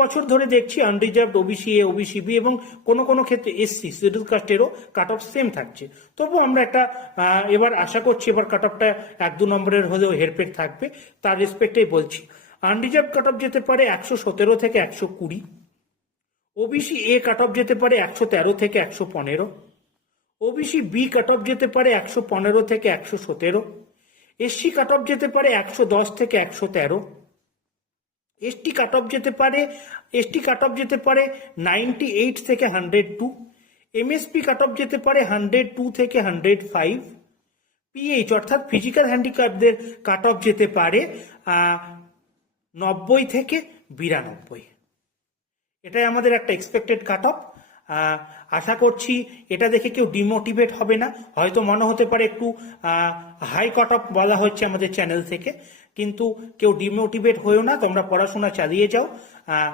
বছর ধরে দেখছি unreserved, OBC A, OBC B এবং কোনো কোনো ক্ষেত্রে এসসি শিডিউল কাস্টেরও কাট অফ সেম থাকছে। তবু আমরা একটা এবার আশা করছি এবার কাট অফটা 1-2 নম্বরের হলেও হেরফের থাকবে, তার রেসপেক্টেই বলছি। আনরিজার্ভ কাট অফ যেতে পারে 117 থেকে 120, ওবিসি এ কাট অফ যেতে পারে 113 থেকে 115, ওবিসি বি কাট অফ যেতে পারে 115 থেকে 117, এসসি কাট অফ যেতে পারে 110 থেকে 113, এসটি কাট অফ যেতে পারে 98 থেকে 102, এমএসপি কাট অফ যেতে পারে 102 থেকে 105, পিএইচ অর্থাৎ ফিজিক্যাল হ্যান্ডিক্যাপদের কাট অফ যেতে পারে 90 থেকে 92। এটাই আমাদের একটা এক্সপেক্টেড কাট অফ। আশা করছি এটা দেখে কেউ ডিমোটিভেট হবে না। হয়তো মনে হতে পারে একটু হাই কাট অফ বলা হচ্ছে আমাদের চ্যানেল থেকে, কিন্তু কেউ ডিমোটিভেট হয়েও না, তোমরা পড়াশোনা চালিয়ে যাও।